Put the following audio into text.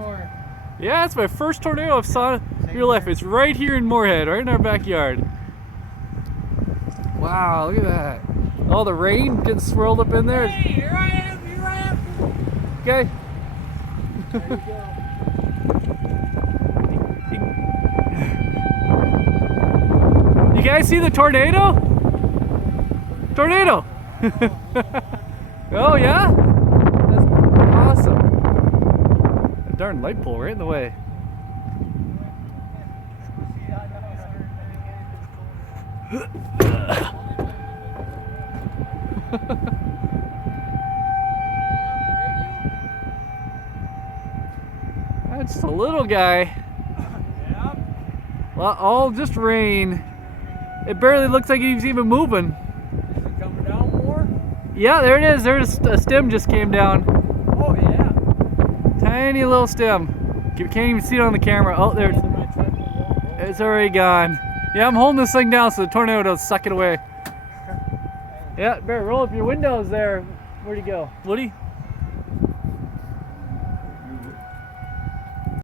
for? Yeah, it's my first tornado I've saw in real life. It's right here in Moorhead, right in our backyard. Wow, look at that. All the rain getting swirled up in there. Hey, here I am, here I am. Okay. There you go. You guys see the tornado? Tornado! Oh yeah? That's awesome. A darn light pole right in the way. That's a little guy. Yeah. Well, all just rain. It barely looks like he's even moving. Is it coming down more? Yeah, there it is. There's a stem just came down. Oh yeah. Tiny little stem. You can't even see it on the camera. Oh, there. It's already gone. Yeah, I'm holding this thing down so the tornado doesn't suck it away. Yeah, better roll up your windows there. Where'd he go? Woody?